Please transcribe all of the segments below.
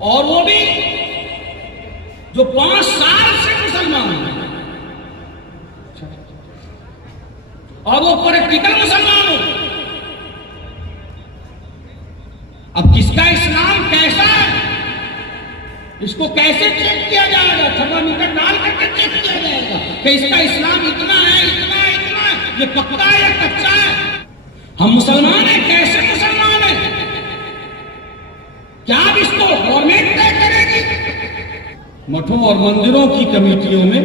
اور وہ بھی جو 5 سال سے مسلمان ہیں، اور وہ پریکٹیکل مسلمان ہو۔ اب کس کا اسلام کیسا ہے، اس کو کیسے چیک کیا جائے گا؟ تھرمامیٹر ڈال کر کے چیک کیا جائے گا کہ اس کا اسلام اتنا ہے، اتنا ہے، اتنا ہے، یہ پکا ہے یا کچا ہے؟ ہم مسلمان ہیں، کیسے مسلمان ہیں؟ کیا اب اس کو گورنمنٹ طے کرے گی؟ مٹھوں اور مندروں کی کمیٹیوں میں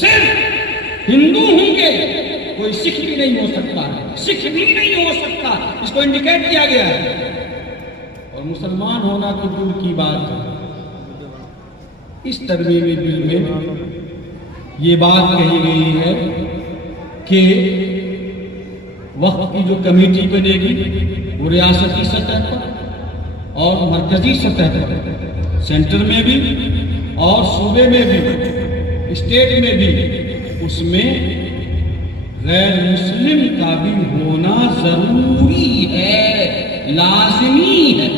صرف ہندو ہوں گے، کوئی سکھ بھی نہیں ہو سکتا، سکھ بھی نہیں ہو سکتا، اس کو انڈیکیٹ کیا گیا ہے۔ اور مسلمان ہونا تو دور کی بات ہے۔ اس ترمیمی بل میں یہ بات کہی گئی ہے کہ وقت کی جو کمیٹی بنے گی وہ ریاستی سطح پر اور مرکزی سطح پر، سینٹر میں بھی اور صوبے میں بھی، اسٹیٹ میں بھی، اس میں غیر مسلم کا بھی ہونا ضروری ہے، لازمی ہے،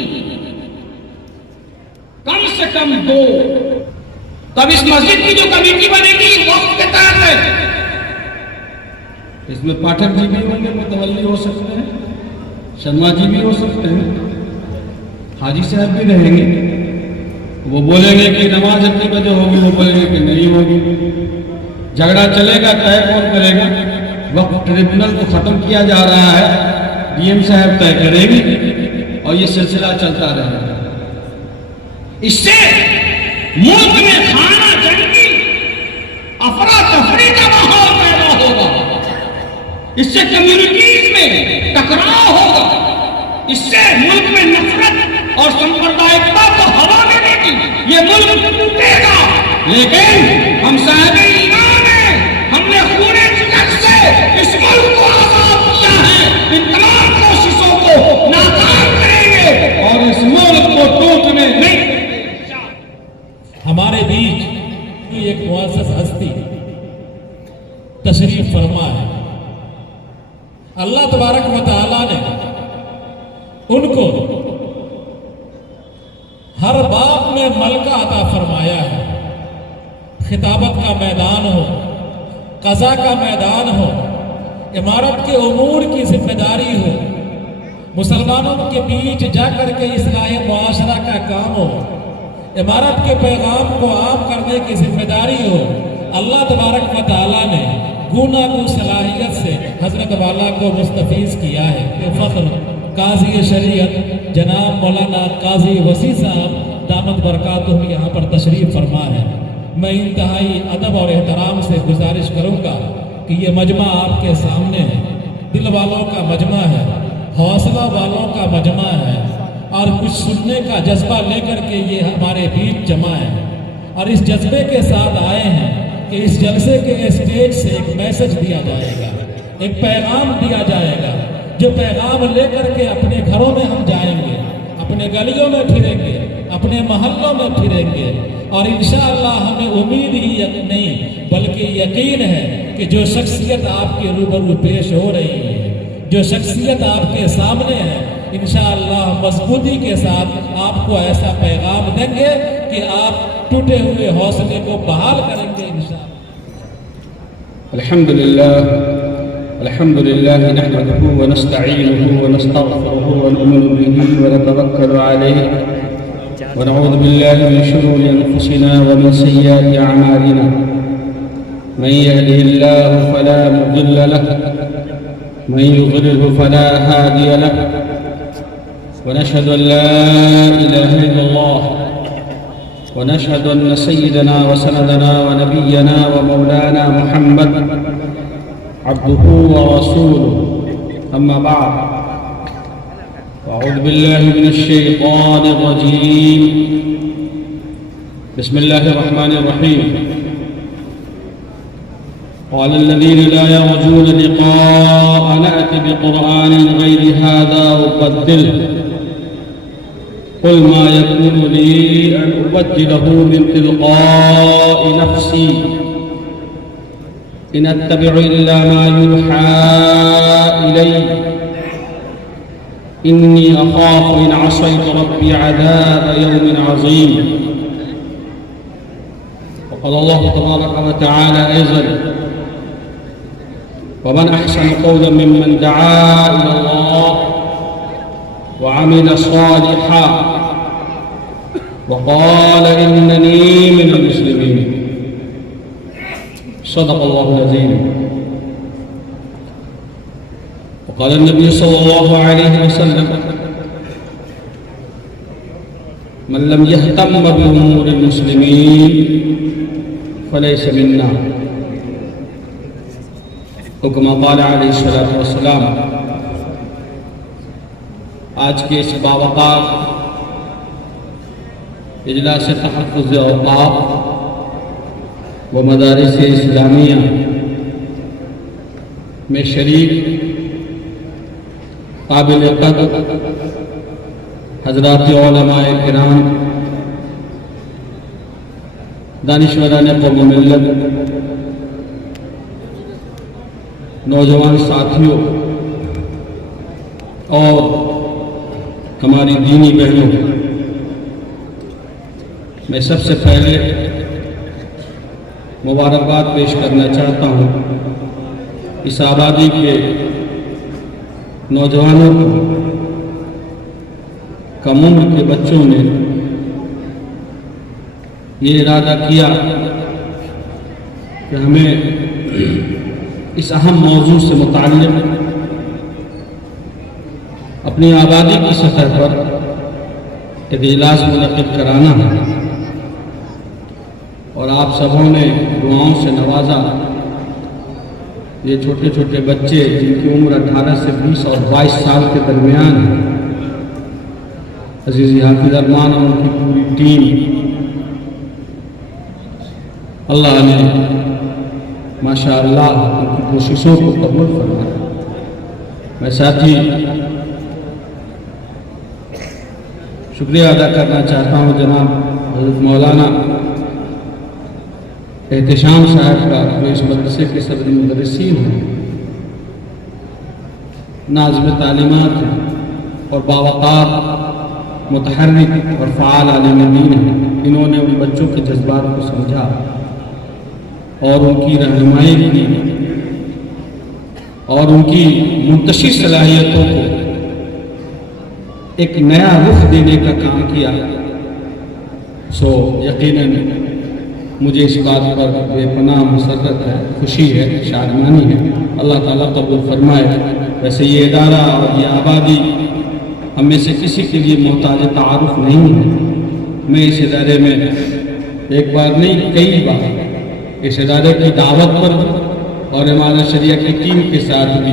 کم سے کم 2۔ تب اس مسجد کی جو کمیٹی بنے گی وقت کے تحت ہے، اس میں پاٹھک جی بھی ہوں گے، متولی ہو سکتے ہیں، شرما جی بھی ہو سکتے ہیں، حاجی صاحب بھی رہیں گے۔ وہ بولیں گے کہ نماز اتنی بجے ہوگی، وہ بولیں گے کہ نہیں ہوگی، جھگڑا چلے گا، طے کون کرے گا؟ وقت ٹریبیونل کو ختم کیا جا رہا ہے، ڈی ایم صاحب طے کریں گے اور یہ سلسلہ چلتا رہے گا۔ اس سے ملک میں خانہ جنگی، افراتفری کا ماحول پیدا ہوگا، اس سے کمیونٹیز میں ٹکراؤ ہوگا، اس سے ملک میں نفرت اور سمپردائکتا کو ہوا ملے گی، یہ ملک ٹوٹے گا۔ لیکن ہم صاحب ایمان ہیں، ہم نے خون جگر سے اس ملک کو آزاد کیا ہے، ان تمام کوششوں کو ناکام کریں گے اور اس ملک کو ٹوٹنے نہیں۔ ہمارے بیچ ایک معزز ہستی تشریف فرما ہے، اللہ تبارک و تعالیٰ نے ان کو ہر باب میں ملکہ عطا فرمایا ہے، خطابت کا میدان ہو، قضا کا میدان ہو، امارت کے امور کی ذمہ داری ہو، مسلمانوں کے بیچ جا کر کے اصلاح معاشرہ کا کام ہو، امارت کے پیغام کو عام کرنے کی ذمہ داری ہو۔ اللہ تبارک و تعالیٰ نے گوناگوں صلاحیت سے حضرت والا کو مستفیض کیا ہے کہ فخر قاضی شریعت جناب مولانا قاضی وسیع صاحب دامت برکاتہ یہاں پر تشریف فرما ہے۔ میں انتہائی ادب اور احترام سے گزارش کروں گا کہ یہ مجمع آپ کے سامنے ہے، دل والوں کا مجمع ہے، حوصلہ والوں کا مجمع ہے، اور کچھ سننے کا جذبہ لے کر کے یہ ہمارے بیچ جمع ہے، اور اس جذبے کے ساتھ آئے ہیں کہ اس جلسے کے اسٹیج سے ایک میسج دیا جائے گا، ایک پیغام دیا جائے گا، جو پیغام لے کر کے اپنے گھروں میں ہم جائیں گے، اپنے گلیوں میں پھریں گے، اپنے محلوں میں پھریں گے، اور انشاءاللہ ہمیں امید ہی نہیں بلکہ یقین ہے کہ جو شخصیت آپ کے روبرو پیش ہو رہی ہے، جو شخصیت آپ کے سامنے ہے، انشاءاللہ مضبوطی کے ساتھ آپ کو ایسا پیغام دیں گے کہ آپ ٹوٹے ہوئے حوصلے کو بحال کریں گے انشاءاللہ۔ الحمد لله نحمده ونستعينه ونستغفره ونؤمن به ونتوكل عليه ونعوذ بالله من شرور أنفسنا ومن سيئات أعمالنا، من يهده الله فلا مضل له من يضلله فلا هادي له، ونشهد أن لا إله إلا الله ونشهد أن سيدنا وسندنا ونبينا ومولانا محمد عبده ورسوله، أما بعد، أعوذ بالله من الشيطان الرجيم، بسم الله الرحمن الرحيم، قال الذين لا يرجون لقاء نأت بقرآن غير هذا وبدله، قل ما يكون لي أن أبدله من تلقاء نفسي إن أتبع إلا ما يوحى إلي إني أخاف إن عصيت ربي عذاب يوم عظيم. وقال الله تبارك وتعالى أيضا: ومن أحسن قولا ممن دعا إلى الله وعمل صالحا وقال إنني من المسلمين. صدق الله العظيم. وقال النبي صلى الله عليه وسلم: من لم يهتم بأمور المسلمين فليس منا. وكما قال عليه الصلاة والسلام. آج کے اس باوقار اجلاس تحفظ اوقاف و مدارس اسلامیہ میں شریک قابل قدر حضرات علماء کرام، دانشوران قوم و ملت، نوجوان ساتھیوں اور ہماری دینی بہنوں، میں سب سے پہلے مبارکباد پیش کرنا چاہتا ہوں اس آبادی کے نوجوانوں کو، کم عمر کے بچوں نے یہ ارادہ کیا کہ ہمیں اس اہم موضوع سے متعلق اپنی آبادی کی سطح پر ایک اجلاس منعقد کرانا ہے، اور آپ سبوں نے دعاؤں سے نوازا۔ یہ چھوٹے چھوٹے بچے جن کی عمر 18 سے 20 اور 22 سال کے درمیان ہے، عزیز حافظ ارمان اور ان کی پوری ٹیم، اللہ نے ماشاءاللہ ان کی کوششوں کو قبول فرمائے۔ میں ساتھی شکریہ ادا کرنا چاہتا ہوں جناب حضرت مولانا احتشام صاحب کا، جو اس مدرسے کے صدر مدرسین ہیں، ناظم تعلیمات ہیں اور باوقار متحرک اور فعال عالم دین ہیں۔ انہوں نے ان بچوں کے جذبات کو سمجھا اور ان کی رہنمائی کی اور ان کی منتشر صلاحیتوں کو ایک نیا رخ دینے کا کام کیا۔ سو یقیناً مجھے اس بات پر بے پناہ مسرت ہے، خوشی ہے، شادمانی ہے۔ اللہ تعالیٰ قبول فرمائے۔ ویسے یہ ادارہ اور یہ آبادی ہم میں سے کسی کے لیے محتاج تعارف نہیں ہے۔ میں اس ادارے میں ایک بار نہیں کئی بار اس ادارے کی دعوت پر اور امانت شریعہ کی ٹیم کے ساتھ بھی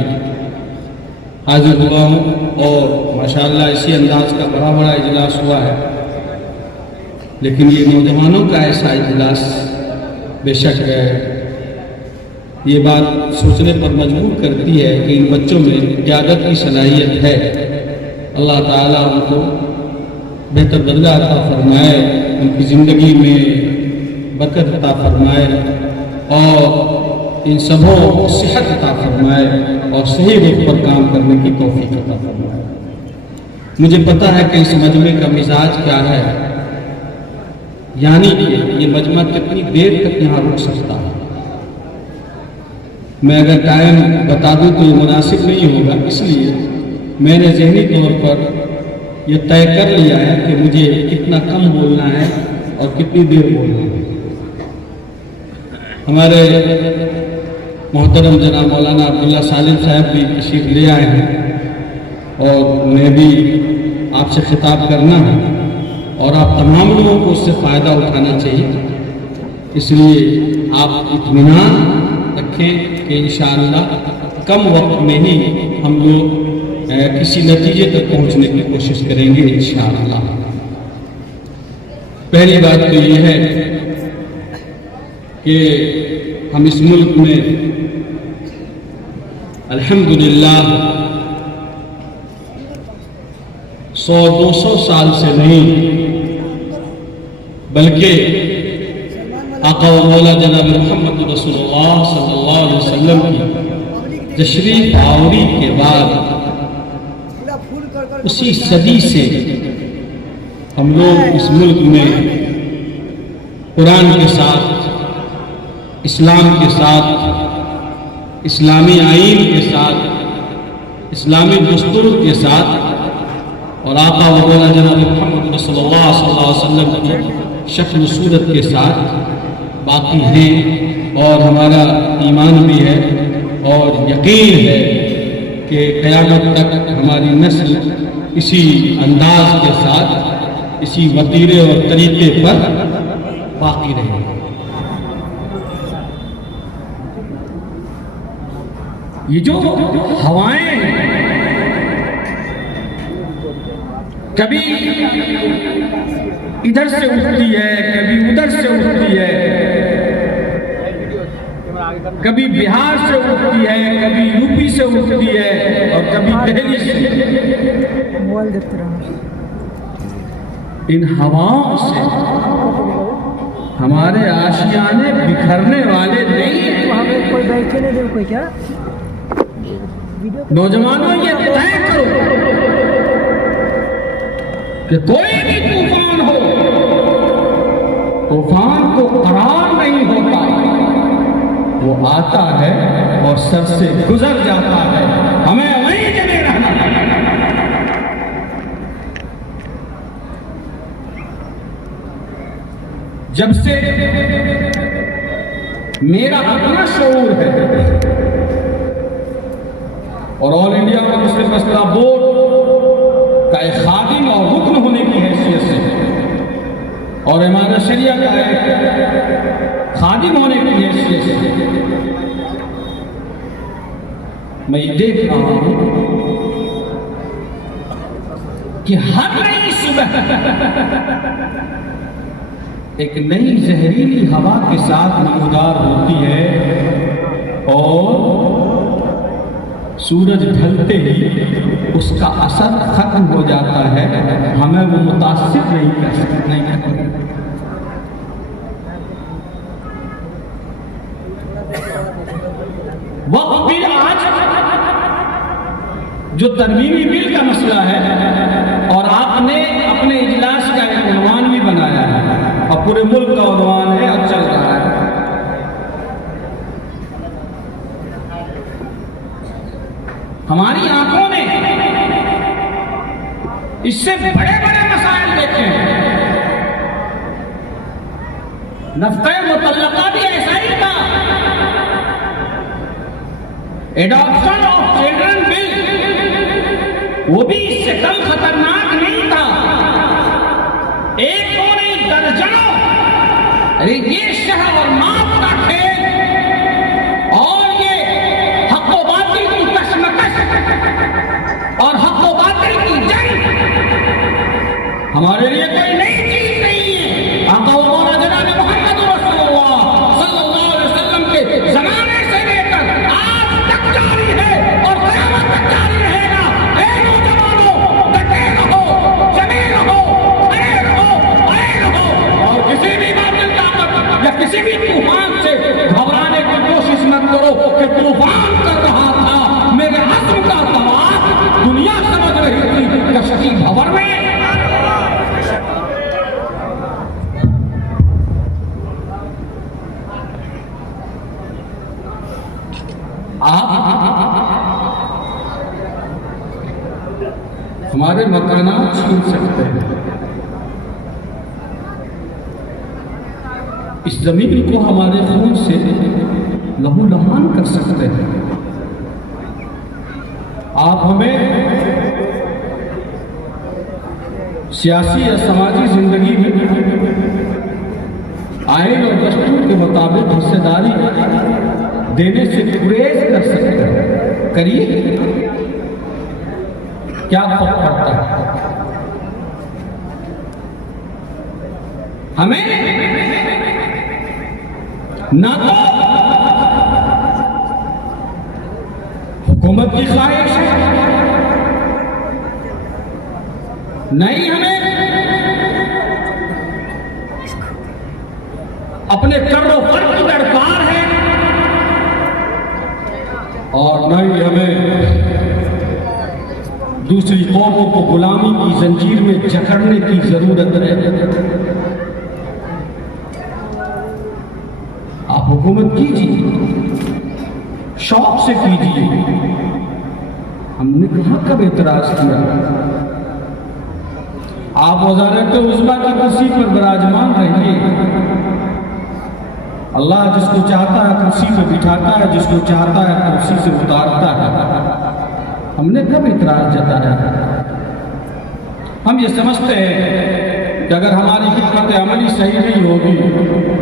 حاضر ہوا ہوں، اور ماشاءاللہ اسی انداز کا بڑا بڑا اجلاس ہوا ہے۔ لیکن یہ نوجوانوں کا ایسا اجلاس بے شک ہے، یہ بات سوچنے پر مجبور کرتی ہے کہ ان بچوں میں قیادت کی صلاحیت ہے۔ اللہ تعالیٰ ان کو بہتر بدلہ عطا فرمائے، ان کی زندگی میں برکت عطا فرمائے، اور ان سبوں کو صحت عطا فرمائے اور صحیح رخ پر کام کرنے کی توفیق عطا فرمائے۔ مجھے پتہ ہے کہ اس مجمع کا مزاج کیا ہے، یعنی کہ یہ مجمع کتنی دیر تک یہاں رک سکتا ہے۔ میں اگر ٹائم بتا دوں تو یہ مناسب نہیں ہوگا، اس لیے میں نے ذہنی طور پر یہ طے کر لیا ہے کہ مجھے کتنا کم بولنا ہے اور کتنی دیر بولنا ہے۔ ہمارے محترم جناب مولانا عبداللہ سالم صاحب بھی تشریف لے آئے ہیں، اور انہیں بھی آپ سے خطاب کرنا ہے، اور آپ تمام لوگوں کو اس سے فائدہ اٹھانا چاہیے۔ اس لیے آپ اطمینان رکھیں کہ انشاءاللہ کم وقت میں ہی ہم لوگ کسی نتیجے تک پہنچنے کی کوشش کریں گے انشاءاللہ۔ پہلی بات تو یہ ہے کہ ہم اس ملک میں الحمدللہ 100-200 سال سے نہیں، بلکہ آقا و مولا جناب محمد رسول اللہ صلی اللہ علیہ وسلم کی تشریف آوری کے بعد اسی صدی سے ہم لوگ اس ملک میں قرآن کے ساتھ، اسلام کے ساتھ، اسلامی آئین کے ساتھ، اسلامی دستور کے ساتھ اور آقا و مولا جناب محمد صلی اللہ علیہ وسلم کی شکل و صورت کے ساتھ باقی ہیں، اور ہمارا ایمان بھی ہے اور یقین ہے کہ قیامت تک ہماری نسل اسی انداز کے ساتھ، اسی وتیرے اور طریقے پر باقی رہے گی۔ یہ جو ہوائیں کبھی ادھر سے اٹھتی ہے، کبھی ادھر سے اٹھتی ہے، کبھی بہار سے اٹھتی ہے، کبھی یو پی سے اٹھتی ہے اور کبھی دہلی سے، ان ہواؤں سے ہمارے آشیانے بکھرنے والے نہیں ہیں۔ کوئی بیٹھے نہیں دے کوئی کیا نوجوانوں یہ طے کرو کہ کوئی بھی طوفان ہو، طوفان کو قرار نہیں ہوتا، وہ آتا ہے اور سر سے گزر جاتا ہے، ہمیں وہیں جمے رہنا ہے۔ جب سے میرا اپنا شعور ہے اور آل انڈیا مسلم مسئلہ بورڈ کا ایک خادم اور رکن ہونے کی حیثیت سے اور امارت شریعہ کا ایک خادم ہونے کی حیثیت سے میں یہ دیکھ رہا ہوں کہ ہر نئی صبح ایک نئی زہریلی ہوا کے ساتھ نمودار ہوتی ہے اور سورج ڈھلتے ہی اس کا اثر ختم ہو جاتا ہے، ہمیں وہ متاثر نہیں کر سکتے۔ وقت بھی آج جو ترمیمی بل کا مسئلہ ہے اور آپ نے اپنے اجلاس کا ایک عنوان بھی بنایا ہے اور پورے ملک کا عنوان ہے اور چل رہا ہے، ہماری آنکھوں نے اس سے بڑے بڑے مسائل دیکھے ہیں۔ نفقہ مطلقہ بھی ایسا ہی تھا، ایڈاپشن آف چلڈرن بل وہ بھی اس سے کم خطرناک نہیں تھا۔ ایک دو نہیں درجنوں، ارے یہ شہر اور ماپ کا کھیل اور یہ حق و باطل کی کشمکش اور حق و باطل کی جنگ ہمارے لیے کوئی نئی چیز نہیں ہے۔ آقا و مولا جناب محمد رسول اللہ صلی اللہ علیہ وسلم کے زمانے سے لے کر آج تک جاری ہے اور قیامت تک جاری رہے گا۔ اے نوجوانوں، ڈٹے رہو، جمے رہو، کھڑے رہو، آئے رہو اور کسی بھی باطل طاقت یا کسی بھی طوفان سے گھبرانے کی کوشش مت کرو کہ طوفان کر رہا تھا، میرے عزم کا طواف دنیا سمجھ رہی تھی کشتی بھور میں۔ آپ ہمارے مکانات چھین سکتے ہیں، اس زمین کو ہمارے خون سے لہو لہان کر سکتے ہیں۔ آپ ہمیں سیاسی یا سماجی زندگی میں آئین اور دستور کے مطابق حصہ داری دینے سے گریز کر سکتے ہیں، کریے، کیا فرق پڑتا ہے؟ ہمیں نہ تو حکومت کی خواہش ہے، نہیں ہمیں اپنے کر و فر کی درکار ہے، اور نہ ہی ہمیں دوسری قوموں کو غلامی کی زنجیر میں جکڑنے کی ضرورت ہے۔ آپ حکومت کیجیے، شوق سے کیجیے، ہم نے کہاں کب اعتراض کیا؟ آپ وزارت عظمیٰ کی کرسی پر براجمان رہیے، اللہ جس کو چاہتا ہے کرسی پہ بٹھاتا ہے، جس کو چاہتا ہے کرسی سے اتارتا ہے، ہم نے کب اعتراض جتایا؟ ہم یہ سمجھتے ہیں کہ اگر ہماری حکمت عملی صحیح نہیں ہوگی،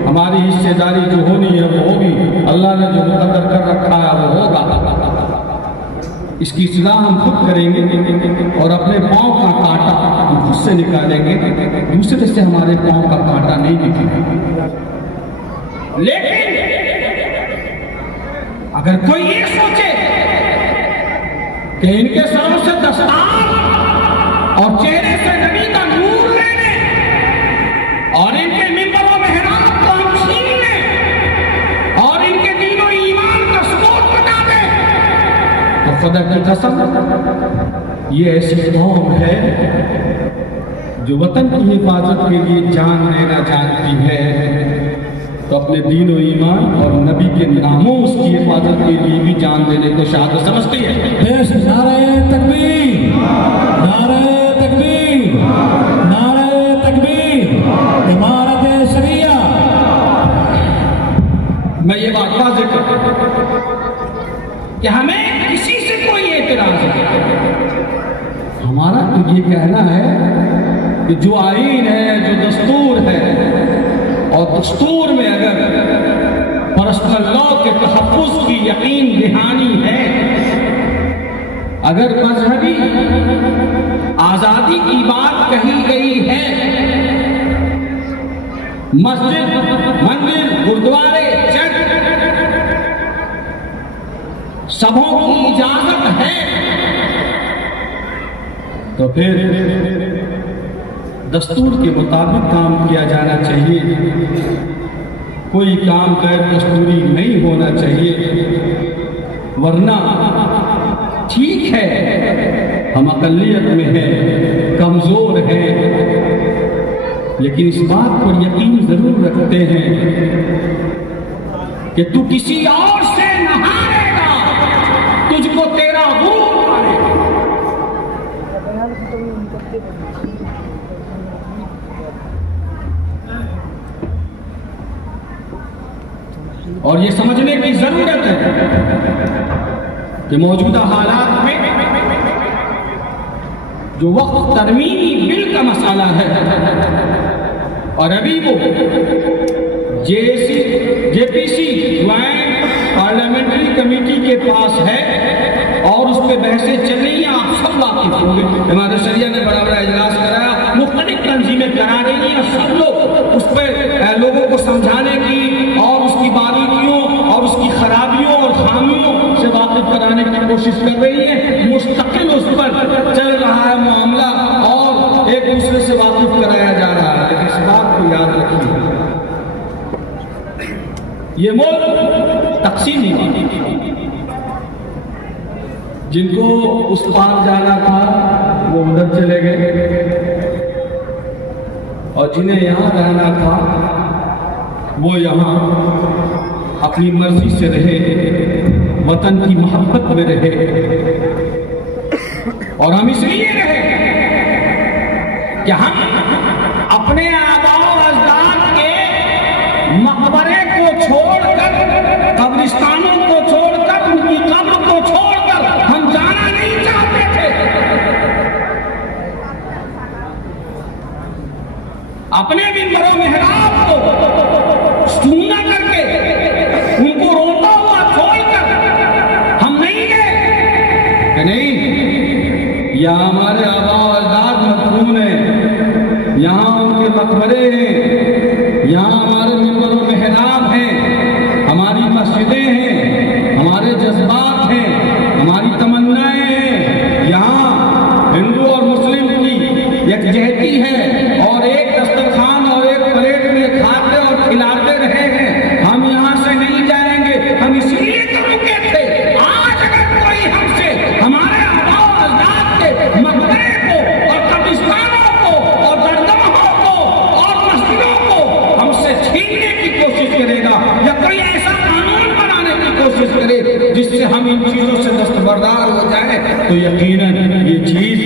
ہماری حصے داری جو ہونی ہے وہ ہوگی، اللہ نے جو مقرر کر رکھا ہے وہ ہوگا، اس کی اصلاح ہم خود کریں گے اور اپنے پاؤں کا کانٹا ہم خود سے نکالیں گے، دوسرے سے ہمارے پاؤں کا کانٹا نہیں نکلے گا۔ لیکن اگر کوئی یہ سوچے کہ ان کے سروں سے دستار اور چہرے سے نبی کا نور لینے اور ان کے منبر و محراب کو ہم چھین لیں اور ان کے دین و ایمان کا ثبوت بتا دیں، تو خدا کی قسم یہ ایسی قوم ہے جو وطن کی حفاظت کے لیے جان لینا چاہتی ہے، تو اپنے دین و ایمان اور نبی کے ناموس کی حفاظت کے لیے بھی جان دینے کو شہادت سمجھتی ہے۔ نعرہ تکبیر، نعرہ تکبیر، نعرہ تکبیر، امارت شریعہ۔ میں یہ بات واضح کرتا کہ ہمیں کسی سے کوئی اعتراض نہیں، ہمارا تو یہ کہنا ہے کہ جو آئین ہے، جو دستور ہے، اور دستور میں اگر پرسنل لا کے تحفظ کی یقین دہانی ہے، اگر مذہبی آزادی کی بات کہی گئی ہے، مسجد، مندر، گردوارے، چرچ سبھوں کی اجازت ہے، تو پھر دستور کے مطابق کام کیا جانا چاہیے، کوئی کام غیر دستوری نہیں ہونا چاہیے، ورنہ ٹھیک ہے ہم اقلیت میں ہیں، کمزور ہیں، لیکن اس بات پر یقین ضرور رکھتے ہیں کہ تو کسی اور سے نہ ہارے گا، تجھ کو تیرا غرور مارے گا۔ اور یہ سمجھنے کی ضرورت ہے کہ موجودہ حالات میں جو وقت ترمیمی بل کا مسئلہ ہے اور ابھی وہ جے پی سی جوائنٹ پارلیمنٹری کمیٹی کے پاس ہے اور اس پہ بحثیں چل رہی ہیں، آپ سب واقف ہوں گے، امارت شریعہ نے بڑا بڑا اجلاس کرایا، مختلف تنظیمیں کرا رہی ہیں، اور سب لوگ اس پہ لوگوں کو سمجھانے کی اور اس کی باریکیوں اور اس کی خرابیوں اور خامیوں سے واقف کرانے کی کوشش کر رہی ہے، مستقل اس پر چل رہا ہے معاملہ اور ایک دوسرے سے واقف کرایا جا رہا ہے، لیکن اس بات کو یاد رکھیے یہ ملک تقسیم نہیں، جن کو اس پار جانا تھا وہ ادھر چلے گئے اور جنہیں یہاں رہنا تھا وہ یہاں اپنی مرضی سے رہے، وطن کی محبت میں رہے، اور ہم اس لیے رہے کہ ہم اپنے آباء و اجداد کے مقبرے کو چھوڑ کر، قبرستانوں کو چھوڑ کر، ان کی قبر کو چھوڑ کر ہم جانا نہیں چاہتے تھے، اپنے منبر و محراب کو سونا کر کے ان کو روتا ہوا چھوڑ کر ہم نہیں گئے کہ نہیں، یہاں ہمارے آباء و اجداد مدفون ہیں، یہاں ان کے مقبرے ہیں، یہاں ہمارے منبر و محراب ہیں، ہماری مسجدیں ہیں، ہمارے جذبات ہیں، ہماری تمنائیں ہیں، یہاں ہندو اور مسلم کی یکجہتی ہے اور ایک دسترخوان اور ایک پلیٹ میں کھاتے اور کھلاتے رہے ہیں، ہم یہاں سے نہیں جائیں گے، ہم اس لیے تو رکے تھے۔ آج اگر کوئی ہم سے ہمارے آباء و اجداد کے مقبرے ہم ان چیزوں سے دستبردار ہو جائیں تو یقیناً یہ چیز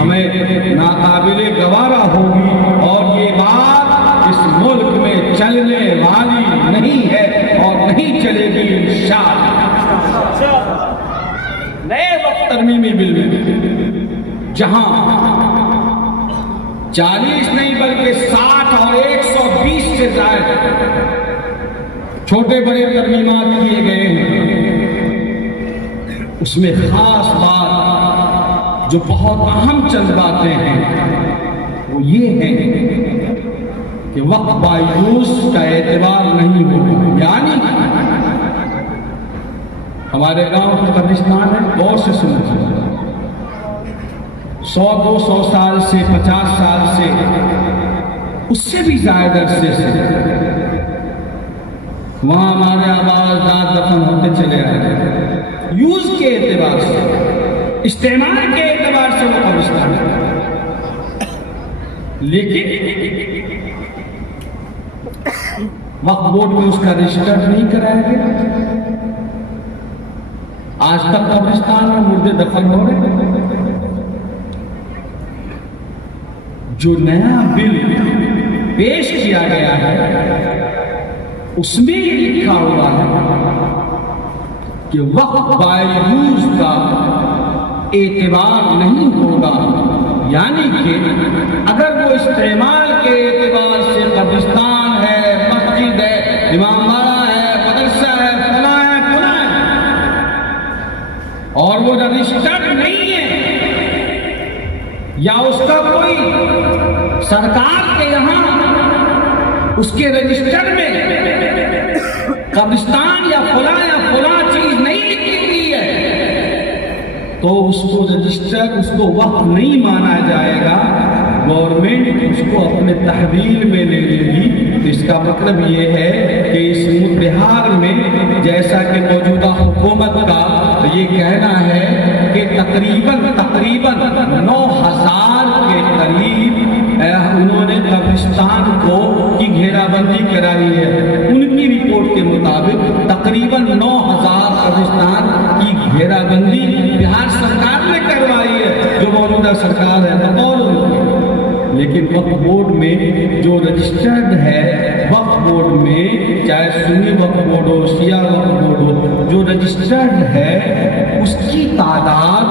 ہمیں ناقابل گوارا ہوگی اور یہ بات اس ملک میں چلنے والی نہیں ہے اور نہیں چلے گی انشاءاللہ۔ نئے وقت ترمیمی بل میں جہاں 40 نہیں بلکہ 60 اور 120 سے زائد چھوٹے بڑے ترمیمات کیے گئے ہیں، اس میں خاص بات جو بہت اہم چند باتیں ہیں وہ یہ ہے کہ وقت بایوس کا اعتبار نہیں ہوگا، یعنی ہمارے گاؤں کا قبرستان ہے، غور سے سنیں، 100-200 سال سے 50 سال سے اس سے بھی زائد عرصے سے وہاں ہمارے آباء اجداد دفن ہوتے چلے آ رہے ہیں، یوز کے اعتبار سے، استعمال کے اعتبار سے وہ قبرستان ہے، لیکن وقت بورڈ میں اس کا رجسٹر نہیں کرایا گیا۔ آج تک قبرستان میں مردے دفن ہو رہے ہیں۔ جو نیا بل پیش کیا گیا ہے اس میں یہ لکھا ہوا ہے کہ وقت بایوز کا اعتبار نہیں ہوگا، یعنی کہ اگر وہ استعمال کے اعتبار سے قبرستان ہے، مسجد ہے، امام باڑہ ہے، مدرسہ ہے، فلاں ہے، فلاں ہے، اور وہ رجسٹرڈ نہیں ہے یا اس کا کوئی سرکار کے یہاں اس کے رجسٹر میں قبرستان یا فلاں چیز نہیں لکھی ہوئی ہے تو اس کو رجسٹر، اس کو وقف نہیں مانا جائے گا، گورنمنٹ اس کو اپنے تحویل میں لے لے گی۔ تو اس کا مطلب یہ ہے کہ اس بہار میں جیسا کہ موجودہ حکومت کا یہ کہنا ہے کہ تقریباً 9000 کے قریب انہوں نے قبرستان کی گھیرا بندی کرائی ہے۔ ان کی رپورٹ کے مطابق تقریباً 9000 قبرستان کی گھیرا بندی بہار سرکار نے کروائی ہے، جو موجودہ سرکار ہے بطور، لیکن وقف بورڈ میں جو رجسٹرڈ ہے، وقف بورڈ میں چاہے سنی وقف بورڈ ہو، شیعہ وقف بورڈ ہو، جو رجسٹرڈ ہے اس کی تعداد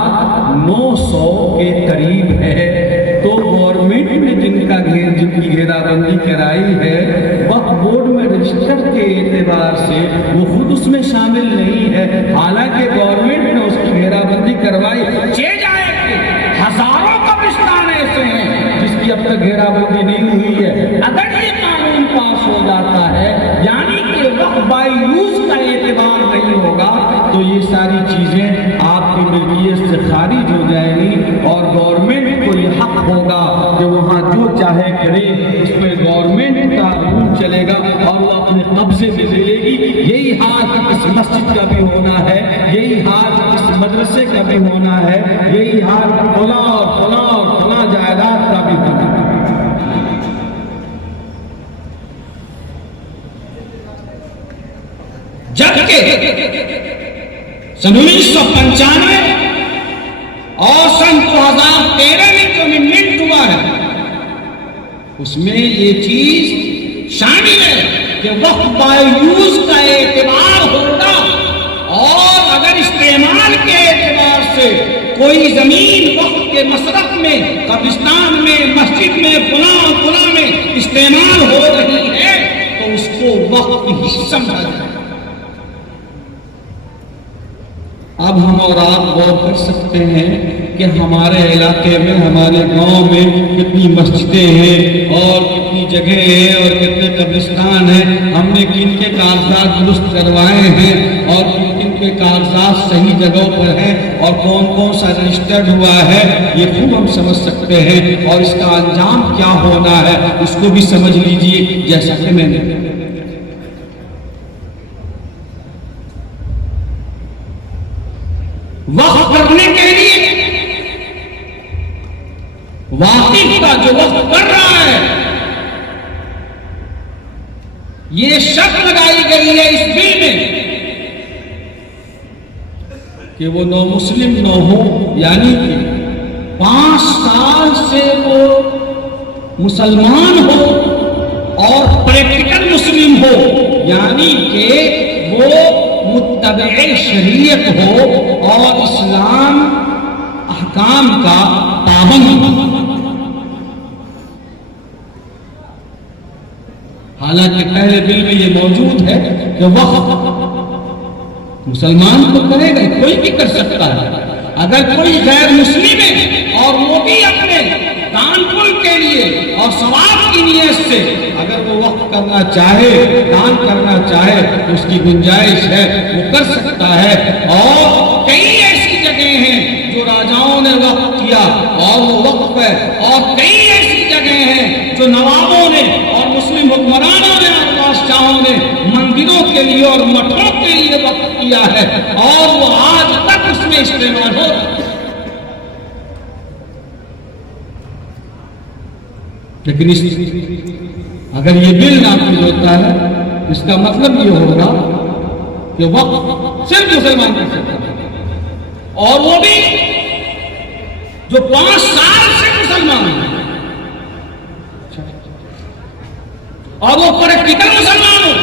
900 کے قریب ہے۔ تو گورنمنٹ نے جن کی گھیرا بندی کرائی ہے وقف بورڈ میں رجسٹر کے اعتبار سے وہ خود اس میں شامل نہیں ہے، حالانکہ گورنمنٹ نے اس کی گھیرا بندی کروائی۔ ہزاروں قبرستان ایسے ہیں جس کی اب تک گھیرا بندی نہیں ہوئی ہے۔ اگر یہ قانون پاس ہو جاتا ہے یعنی کہ وقف بائی یوز کا اعتبار نہیں ہوگا تو یہ ساری چیزیں آپ کی ملکیت سے خارج ہو جائیں گی اور گورنمنٹ کو یہ حق ہوگا کہ وہاں جو چاہے کرے، اس پہ گورنمنٹ کا رول چلے گا اور وہ اپنے قبضے میں لے لے گی۔ یہی حال اس مسجد کا بھی ہونا ہے، یہی حال اس مدرسے کا بھی ہونا ہے، یہی حال فلاں اور فلاں اور فلاں جائیداد کا بھی ہونا ہے۔ جبکہ سن 1995 اور سن 2013 میں جو امینڈمنٹ ہوا ہے اس میں یہ چیز شامل ہے کہ وقف بائی یوز کا اعتبار ہوگا اور اگر استعمال کے اعتبار سے کوئی زمین وقف کے مصرف میں، قبرستان میں، مسجد میں، فلاں میں استعمال ہو رہی ہے تو اس کو وقف ہی سمجھا جائے۔ اب ہم اور آپ غور کر سکتے ہیں کہ ہمارے علاقے میں، ہمارے گاؤں میں کتنی مسجدیں ہیں اور کتنی جگہیں ہیں اور کتنے قبرستان ہیں، ہم نے کن کے کاغذات درست کروائے ہیں اور کن کے کاغذات صحیح جگہوں پر ہیں اور کون کون سا رجسٹرڈ ہوا ہے، یہ خوب ہم سمجھ سکتے ہیں اور اس کا انجام کیا ہونا ہے اس کو بھی سمجھ لیجئے۔ جیسا کہ میں نے وقف کرنے کے لیے واقف کا جو وقف کر رہا ہے یہ شرط لگائی گئی ہے اس بل میں کہ وہ نو مسلم نہ ہو، یعنی کہ 5 سال سے وہ مسلمان ہو اور پریکٹیکل مسلم ہو، یعنی کہ وہ متبع شریعت ہو اور اسلام احکام کا پابند ہو۔ حالانکہ پہلے بل میں یہ موجود ہے کہ وقت مسلمان تو کرے گا، کوئی بھی کر سکتا ہے۔ اگر کوئی غیر مسلم ہے اور وہ بھی اپنے دان پل کے لیے اور ثواب کی نیت سے اگر وہ وقت کرنا چاہے، دان کرنا چاہے تو اس کی گنجائش ہے، وہ کر سکتا ہے۔ اور کئی ایسی جگہیں ہیں جو راجاؤں نے وقت کیا اور وہ وقف ہے، اور کئی ایسی جگہیں ہیں جو نوابوں نے اور مسلم حکمرانوں نے اور بادشاہوں نے مندروں کے لیے اور مٹھوں کے لیے وقف کیا ہے، اور وہ آج تک اس میں استعمال ہو رہا ہے۔ لیکن اگر یہ بل نافذ ہوتا ہے اس کا مطلب یہ ہوگا کہ وقت صرف مسلمان کر سکتا ہے، اور وہ بھی جو 5 سال سے مسلمان ہیں، اور وہ پریکٹیکل مسلمان ہو۔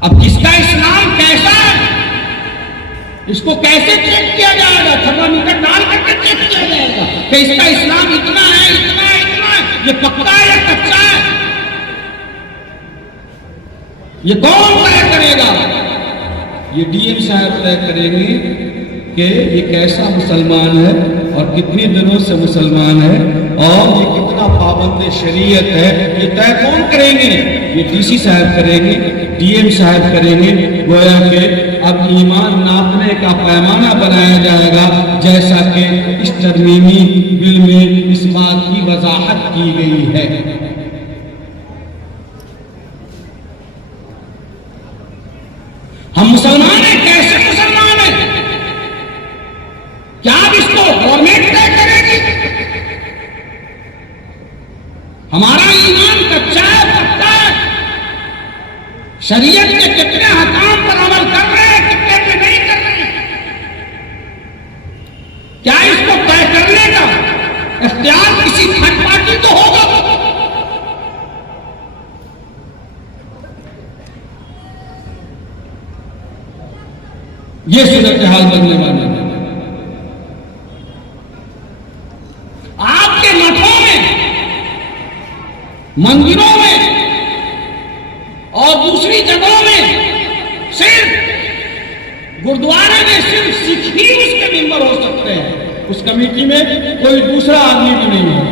اب جس کا اسلام کیسا ہے اس کو کیسے چیک کیا جائے گا؟ تھرمامیٹر ڈال کر کے چیک کیا جائے گا کہ اس کا اسلام اتنا ہے، اتنا ہے، اتنا ہے، یہ پکا ہے یا کچا ہے؟ یہ کون طے کرے گا؟ یہ ڈی ایم صاحب طے کریں گے کہ یہ کیسا مسلمان ہے اور کتنی دنوں سے مسلمان ہے اور یہ کتنا پابند شریعت ہے۔ یہ طے کون کریں گے؟ یہ ڈی سی صاحب کریں گے، ڈی ایم صاحب کریں گے۔ گویا کہ اب ایمان ناپنے کا پیمانہ بنایا جائے گا، جیسا کہ اس ترمیمی بل میں اس بات کی وضاحت کی گئی ہے۔ ہم مسلمان ہیں، کیسے مسلمان ہیں؟ کیا اب اس کو گورنمنٹ طے کرے گی؟ ہمارا ایمان کچا ہے، پکا ہے؟ شریعت کے کتنے حکام پر عمل کر رہے ہیں، کتنے پہ نہیں کر رہے ہیں؟ کیا اس کو طے کرنے کا اختیار کسی تھرڈ پارٹی کو ہوگا؟ یہ صورتحال بننے والی ہے۔ آپ کے مٹھوں میں، مندروں میں اور دوسری جگہوں میں صرف گردوارے میں صرف سکھ ہی اس کے ممبر ہو سکتے ہیں، اس کمیٹی میں کوئی دوسرا آدمی بھی نہیں ہے۔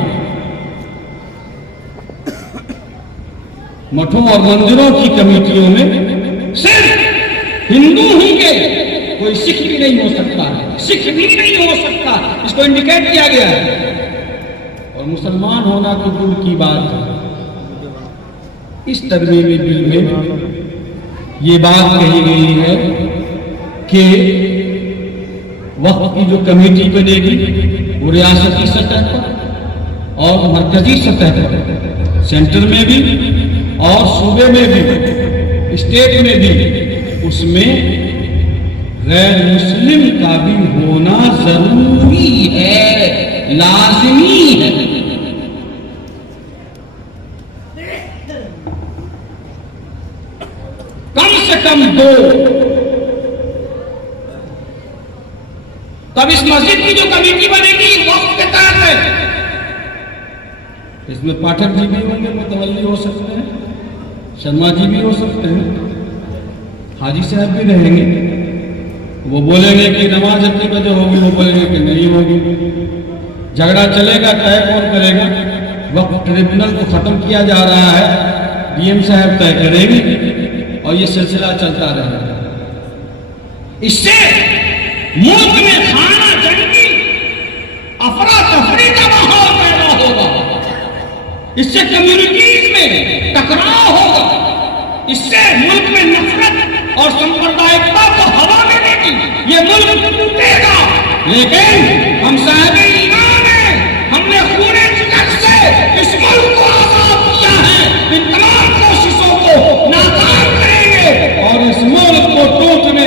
مٹھوں اور مندروں کی کمیٹیوں میں صرف ہندو ہوں گے، کوئی سکھ بھی نہیں ہو سکتا، سکھ بھی نہیں ہو سکتا، اس کو انڈیکیٹ کیا گیا ہے۔ اور مسلمان ہونا تو دور کی بات ہے۔ اس ترمیمی بل میں یہ بات کہی گئی ہے کہ وقت کی جو کمیٹی بنے گی وہ ریاستی سطح پر اور مرکزی سطح پر، سینٹر میں بھی اور صوبے میں بھی، اسٹیٹ میں بھی، اس میں غیر مسلم کا بھی ہونا ضروری ہے، لازمی ہے۔ کم سے کم 2۔ تب اس مسجد کی جو کمیٹی بنے گی وقت کے تحت ہے، اس میں پاٹھک جی بھی ہوں گے، متولی ہو سکتے ہیں، شرما جی بھی ہو سکتے ہیں، حاجی صاحب بھی رہیں گے۔ وہ بولیں گے کہ نماز اتنی بجے ہوگی، وہ بولیں گے کہ نہیں ہوگی۔ جھگڑا چلے گا، طے کون کرے گا؟ وقت ٹریبیونل کو ختم کیا جا رہا ہے، ڈی ایم صاحب طے کریں گے اور یہ سلسلہ چلتا رہے گا۔ اس سے ملک میں خانہ جنگی، افراتفری کا ماحول پیدا ہوگا، اس سے کمیونٹیز میں ٹکراؤ ہوگا، اس سے ملک میں نفرت اور سمپردائکتا کو ہوا ملے گی، یہ ملک ٹوٹے گا۔ لیکن ہم صاحب ایمان ہیں، ہم نے خون جگر سے اس ملک کو آزاد کیا ہے، ان تمام کوششوں کو ناکام کریں گے اور اس ملک کو ٹوٹنے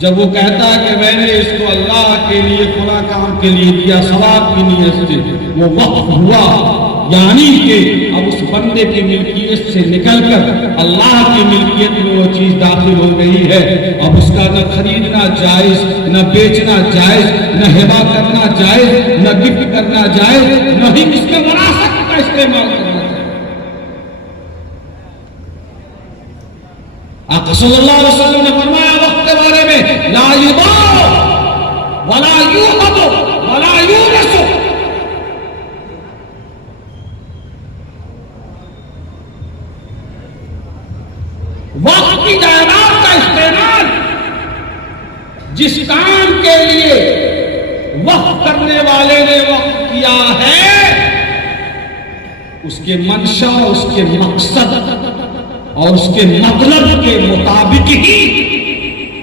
جب وہ کہتا ہے کہ میں نے اس کو اللہ کے لیے فلاں کام کے لیے دیا ثواب کی نیت سے، وہ وقف ہوا، یعنی کہ اب اس بندے کی ملکیت سے نکل کر اللہ کی ملکیت میں وہ چیز داخل ہو گئی ہے۔ اب اس کا نہ خریدنا جائز، نہ بیچنا جائز، نہ ہبہ کرنا جائز، نہ گفٹ کرنا جائز، نہ ہی اس کے وراثت کا استعمال کرنا۔ آقا صلی اللہ علیہ وسلم نے فرمایا وقت کے بارے میں، لا یباع ولا یوہب ولا یورث، وقت کی جائیداد کا استعمال جس کام کے لیے وقف کرنے والے نے وقف کیا ہے، اس کے منشا، اس کے مقصد اور اس کے مطلب کے مطابق ہی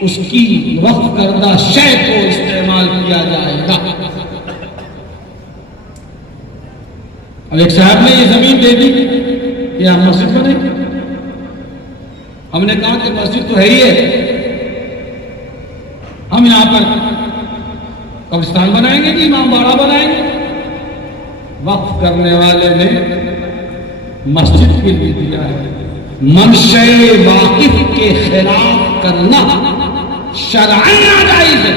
اس کی وقف کردہ شے کو استعمال کیا جائے گا۔ اب ایک صاحب نے یہ زمین دے دی کہ آپ مسجد بنائیں گے۔ ہم نے کہا کہ مسجد تو ہے ہی ہے، ہم یہاں پر قبرستان بنائیں گے کہ امام باڑہ بنائیں گے؟ وقف کرنے والے نے مسجد کے لیے دیا ہے، منشأ واقف کے خلاف کرنا شرعاً ناجائز ہے۔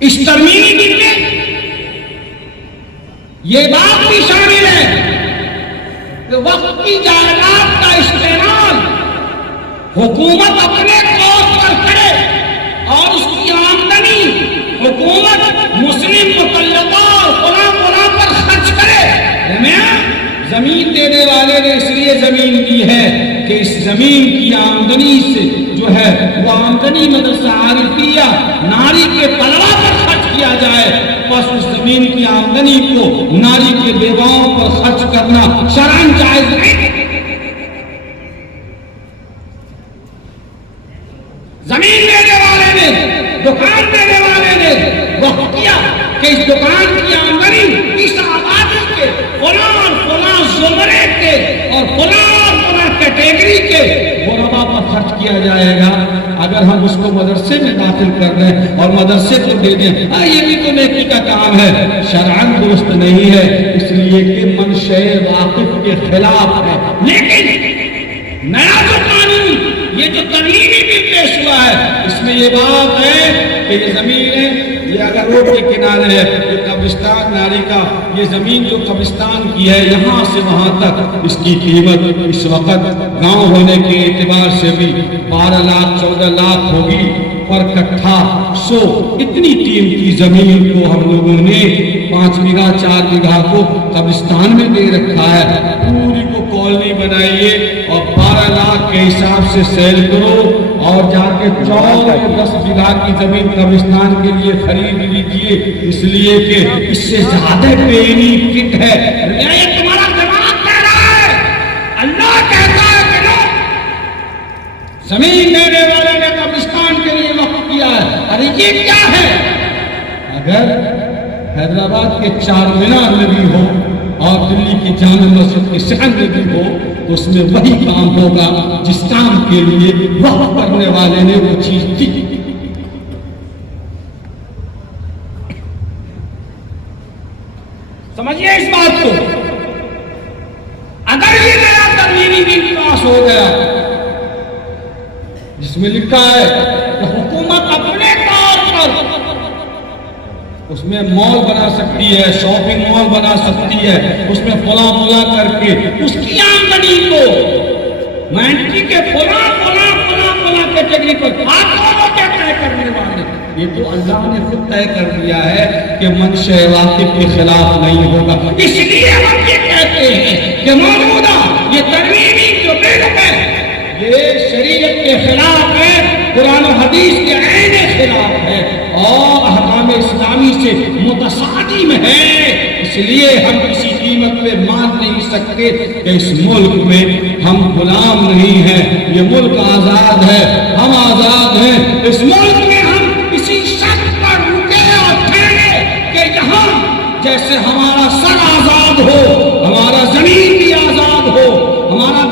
اس ترمیمی بل میں یہ بات بھی شامل ہے کہ وقت کی جائیداد کا استعمال حکومت اپنے طور پر کرے اور اس کی آمدنی حکومت مسلم مطلقہ اور فلاں پر خرچ کرے۔ زمین دینے والے نے اس لیے زمین دی ہے کہ اس زمین کی آمدنی سے جو ہے وہ آمدنی مدرسہ عارفیہ ناری کے طلبہ پر خرچ کیا جائے، بس اس زمین کی آمدنی کو ناری کے بیواؤں پر خرچ کرنا شرعاً جائز نہیں۔ زمین دینے والے نے، دکان دینے والے نے وقف کیا کہ اس دکان کی آمدنی اس آبادی کے فلاں زمرے کے اور فلاں کیٹیگری کے غربا پر خرچ کیا جائے گا۔ اگر ہم اس کو مدرسے میں داخل کر دیں اور مدرسے کو دے دیں، یہ بھی تو نیکی کا کام ہے، شرعاً درست نہیں ہے، اس لیے کہ منشأ واقف کے خلاف ہے۔ لیکن نیا جو قانون، یہ جو ترمیمی بھی پیش ہوا ہے، اس میں یہ بات ہے کہ یہ زمین ہے، یہ اگر روڈ کے کنارے ہے، یہ قبرستان ناری کا، یہ زمین جو قبرستان کی ہے یہاں سے وہاں تک اس کی قیمت اس وقت گاؤں ہونے کے اعتبار سے بھی 12 لاکھ 14 لاکھ ہوگی پر کٹھا۔ اتنی قیمتی زمین کو ہم لوگوں نے 5 بیگھہ 4 بیگھہ کو قبرستان میں دے رکھا ہے، پوری کو کالونی بنائیے اور 12 لاکھ کے حساب سے سیل کرو اور جا کے 10 بیگھہ کی زمین قبرستان کے لیے خرید لیجیے، اس لیے کہ اس سے زیادہ بینیفٹ ہے۔ یہ تمہارا دماغ کہہ رہا ہے، اللہ کہتا ہے کہ لو زمین دینے والے نے قبرستان کے لیے وقف کیا ہے۔ ارے یہ کیا ہے؟ اگر حیدرآباد کے چار مینار میں بھی ہو اور دلی کی جامع مسجد کے صحن میں بھی ہو تو اس میں وہی کام ہوگا جس کام کے لیے وقف کرنے والے نے وہ چیز دی۔ سمجھیے اس بات کو، اگر یہ نیا ترمیمی بل پاس ہو گیا جس میں لکھا ہے کہ حکومت اپنے طور پر اس میں مال بنا سکتی ہے، شاپنگ مال بنا سکتی ہے، اس میں فلاں کر کے اس کی آمدنی کو مینٹری کے فلاں کیٹیگری پر طے کرنے والے، یہ تو اللہ نے خود طے کر دیا ہے کہ منشأ واقف کے خلاف نہیں ہوگا۔ اس لیے ہم یہ کہتے ہیں کہ موجودہ یہ ترمیمی جو بل ہے یہ شریعت کے خلاف ہے، قرآن و حدیث کے عین خلاف ہے اور احکام اسلامی سے متصادم ہے۔ اس لیے ہم کسی قیمت پہ مان نہیں سکتے کہ اس ملک میں ہم غلام نہیں ہیں، یہ ملک آزاد ہے، ہم آزاد ہیں۔ اس ملک میں ہم کسی شرط پر رکے اور ٹھہرے کہ یہاں جیسے ہمارا سر آزاد ہو، ہمارا زمین بھی آزاد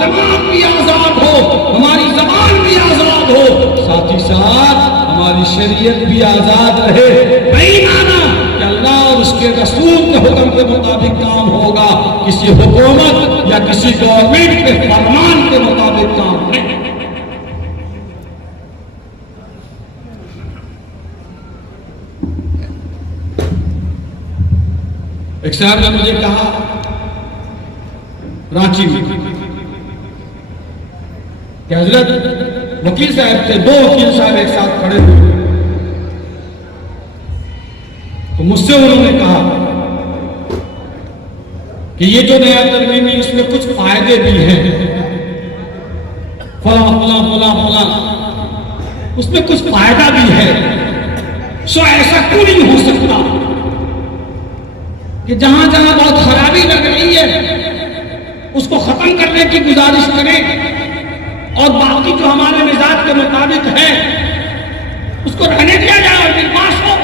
دماغ بھی آزاد ہو، ہماری زبان بھی آزاد ہو، ساتھ ہی ساتھ ہماری شریعت بھی آزاد رہے۔ بے ایمانہ کہ اللہ اور اس کے رسول کے حکم کے مطابق کام ہوگا، کسی حکومت یا کسی گورنمنٹ کے فرمان کے مطابق کام نہیں۔ ایک صاحب نے مجھے کہا رانچی میں کہ حضرت وکیل صاحب تھے، 2 وکیل صاحب ایک ساتھ کھڑے ہوئے، تو مجھ سے انہوں نے کہا کہ یہ جو نیا ترمیم ہے اس میں کچھ فائدے بھی ہیں، فلاں فلاں فلاں فلاں، اس میں کچھ فائدہ بھی ہے، سو ایسا کیوں نہیں ہو سکتا کہ جہاں جہاں بہت خرابی لگ رہی ہے اس کو ختم کرنے کی گزارش کریں اور باقی جو ہمارے مزاج کے مطابق ہے اس کو رہنے دیا جائے اور بل پاس ہو۔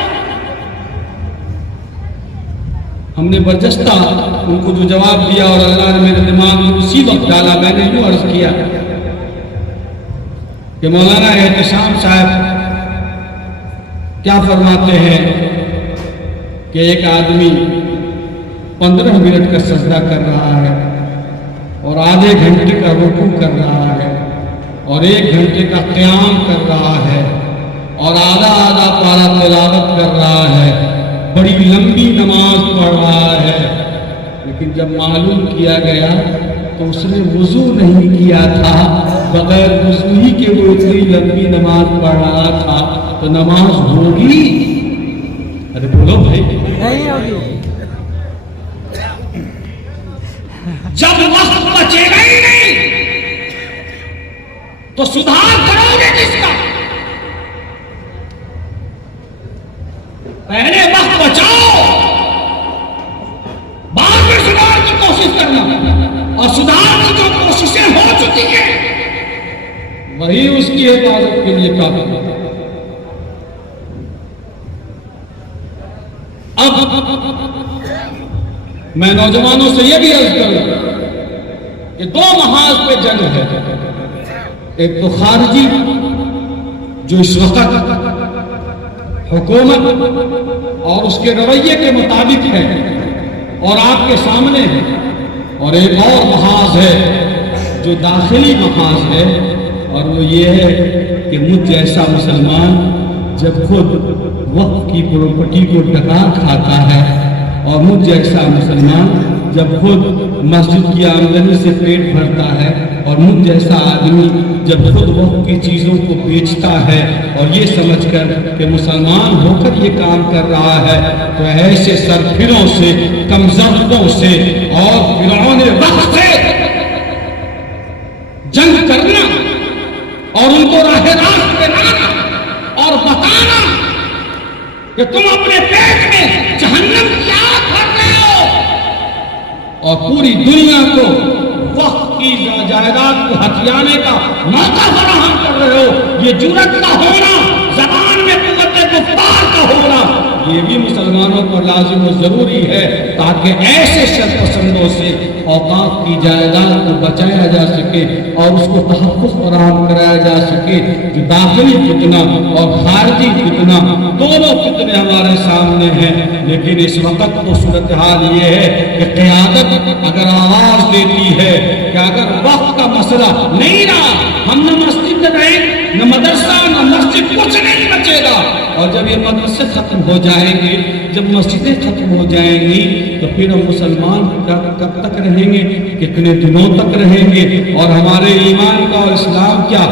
ہم نے برجستہ ان کو جو جواب دیا اور اللہ نے میرے دماغ میں اسی وقت ڈالا، میں نے یوں عرض کیا کہ مولانا احتشام صاحب کیا فرماتے ہیں کہ ایک آدمی 15 منٹ کا سجدہ کر رہا ہے اور آدھے گھنٹے کا رکوع کر رہا ہے اور 1 گھنٹے کا قیام کر رہا ہے اور آدھا پارہ تلاوت کر رہا ہے، بڑی لمبی نماز پڑھ رہا ہے، لیکن جب معلوم کیا گیا تو اس نے وضو نہیں کیا تھا، بغیر وضو ہی کے وہ اتنی لمبی نماز پڑھ رہا تھا، تو نماز ہوگی؟ ارے بولو بھائی، نہیں ہوگی۔ جب وقت بچے گا ہی نہیں تو سدھار کرو گے کس کا؟ پہلے وقت بچاؤ، بعد میں سدھار کی کوشش کرنا، اور سدھار کی جو کوششیں ہو چکی ہیں وہی اس کی حفاظت کے لیے کافی ہے۔ اب میں نوجوانوں سے یہ بھی عرض کروں کہ 2 محاذ پہ جنگ ہے، ایک تو خارجی جو اس وقت حکومت اور اس کے رویے کے مطابق ہے اور آپ کے سامنے ہے، اور ایک اور محاذ ہے جو داخلی محاذ ہے، اور وہ یہ ہے کہ مجھ جیسا مسلمان جب خود وقت کی پراپرٹی کو ڈکا کھاتا ہے، اور مجھ جیسا مسلمان جب خود مسجد کی آمدنی سے پیٹ بھرتا ہے، اور مجھ جیسا آدمی جب خود وقت کی چیزوں کو بیچتا ہے اور یہ سمجھ کر کہ مسلمان ہو کر یہ کام کر رہا ہے، تو ایسے سرپھروں سے، کمزوروں سے اور فرعون وقت سے جنگ کرنا اور ان کو راہ راست پہ لانا اور بتانا کہ تم اپنے پیٹ میں جہنم کی آگ بھر رہے ہو اور پوری دنیا کو وقت کی جائیداد کو ہتھیانے کا موقع فراہم کر رہے ہو۔ یہ جرأت کا ہونا، زبان میں قوت گفتار کا ہونا، یہ بھی مسلمانوں پر لازم و ضروری ہے، تاکہ ایسے شر پسندوں سے اوقاف کی جائیداد کو بچایا جا سکے اور اس کو تحفظ فراہم کرایا جا سکے۔ جو داخلی فتنہ اور خارجی فتنہ، دونوں فتنے ہمارے سامنے ہیں، لیکن اس وقت تو صورتحال یہ ہے کہ قیادت اگر آواز دیتی ہے کہ اگر وقت کا مسئلہ نہیں رہا، ہم نہ مسجد رہیں، نہ مدرسہ، نہ مسجد، کچھ نہیں بچے گا، اور جب یہ مدرسے ختم ہو جائیں گے، جب مسجدیں ختم ہو جائیں گی، تو پھر ہم مسلمان کب تک رہیں گے، کتنے دنوں تک رہیں گے، اور ہمارے ایمان کا اور اسلام کیا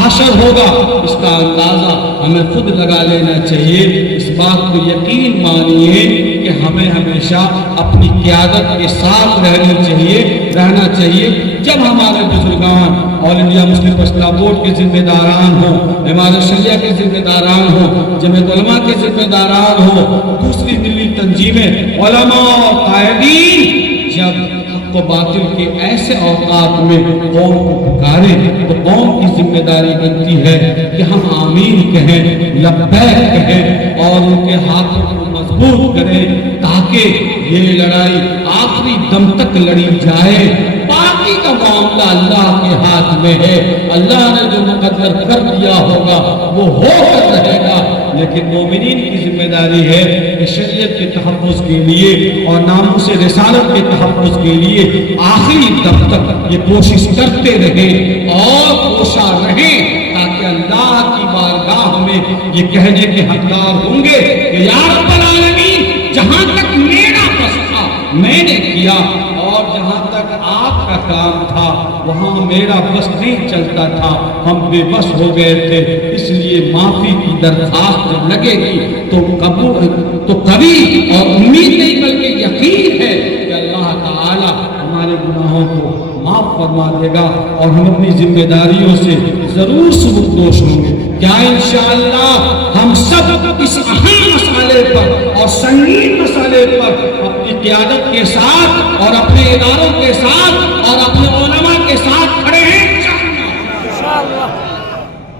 حشر ہوگا، اس کا اندازہ ہمیں خود لگا لینا چاہیے۔ اس بات کو یقین مانیے کہ ہمیں ہمیشہ اپنی قیادت کے ساتھ رہنا چاہیے۔ جب ہمارے بزرگان آل انڈیا مسلم فیصلہ بورڈ کے ذمہ داران ہوں، امارت شریعہ کے ذمہ داران ہوں، جمعیت علماء کے ذمہ داران ہوں، دوسری دلی تنظیمیں، علماء اور قائدین جب حق و باطل کے ایسے اوقات میں قوم کو پکاریں تو قوم کی ذمہ داری بنتی ہے کہ ہم آمین کہیں، لبیک کہیں اور ان کے ہاتھوں کو مضبوط کریں، تاکہ یہ لڑائی آخری دم تک لڑی جائے۔ باقی باقی کا معاملہ اللہ کے ہاتھ میں ہے. اللہ نے جو مقدر کر دیا ہوگا وہ ہو کر رہے گا. لیکن مومنین کی ذمہ داری ہے کہ شریعت کے تحفظ کے لیے اور ناموس رسالت کے تحفظ کے لیے آخری دم تک یہ کوشش کرتے رہیں اور کوشاں رہیں، تاکہ اللہ کی بارگاہ میں یہ کہنے کے حقدار ہوں گے کہ یا رب العالمین، جہاں تک میرا بس تھا میں نے کیا، اور جہاں تک آپ کا کام تھا وہاں میرا بس نہیں چلتا تھا، ہم بے بس ہو گئے تھے. اس لیے معافی کی درخواست جب لگے گی تو کبھی اور امید نہیں بلکہ یقین ہے کہ اللہ تعالی ہمارے گناہوں کو معاف فرما دے گا اور ہم اپنی ذمہ داریوں سے ضرور سبکدوش ہوں گے. کیا انشاءاللہ ہم سب اس اہم مسئلے پر اور سنگین مسئلے پر اپنی قیادت کے ساتھ اور اپنے اداروں کے ساتھ اور اپنے علماء کے ساتھ کھڑے ہیں انشاءاللہ؟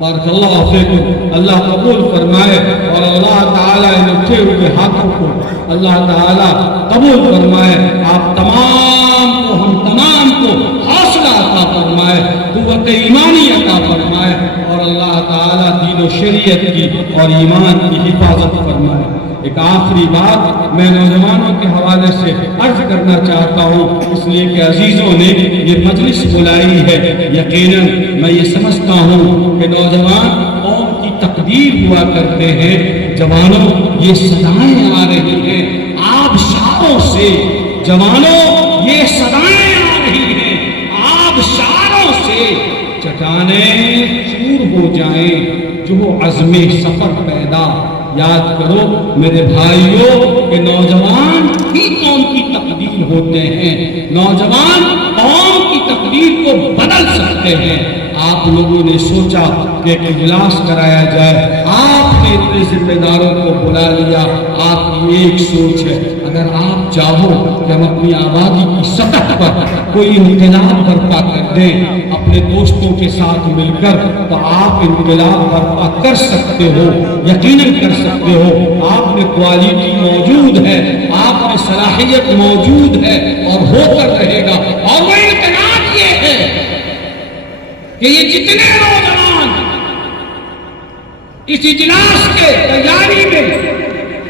بارک اللہ فیکم. اللہ قبول فرمائے اور اللہ تعالیٰ ان اٹھے ہوئے ہاتھوں کو اللہ تعالیٰ قبول فرمائے. آپ تمام کو، ہم تمام کو حوصلہ عطا فرمائے، قوت ایمانی عطا فرمائے، اور اللہ تعالیٰ دین و شریعت کی اور ایمان کی حفاظت فرمائے. ایک آخری بات میں نوجوانوں کے حوالے سے عرض کرنا چاہتا ہوں، اس لیے کہ عزیزوں نے یہ مجلس بلائی ہے. یقیناً میں یہ سمجھتا ہوں کہ نوجوان قوم کی تقدیر ہوا کرتے ہیں. جوانوں، یہ صدائیں آ رہی ہیں آبشاروں سے، جوانوں یہ صدائیں آ رہی ہیں آبشاروں سے. چٹانیں چور ہو جائیں جو عزم سفر پیدا. یاد کرو میرے بھائیوں کہ نوجوان ہی قوم کی تقدیر ہوتے ہیں، نوجوان قوم کی تقدیر کو بدل سکتے ہیں. آپ لوگوں نے سوچا کہ ایک اجلاس کرایا جائے، آپ نے اتنے ذمہ داروں کو بلا لیا، آپ کی ایک سوچ ہے. اگر آپ چاہو کہ ہم اپنی آبادی کی سطح پر کوئی انقلاب برپا کر دیں اپنے دوستوں کے ساتھ مل کر، تو آپ انقلاب برپا کر سکتے ہو، یقیناً کر سکتے ہو. آپ میں کوالٹی موجود ہے، آپ میں صلاحیت موجود ہے اور ہو کر رہے گا. اور وہ انقلاب یہ ہے کہ یہ جتنے نوجوان اس اجلاس کے تیاری میں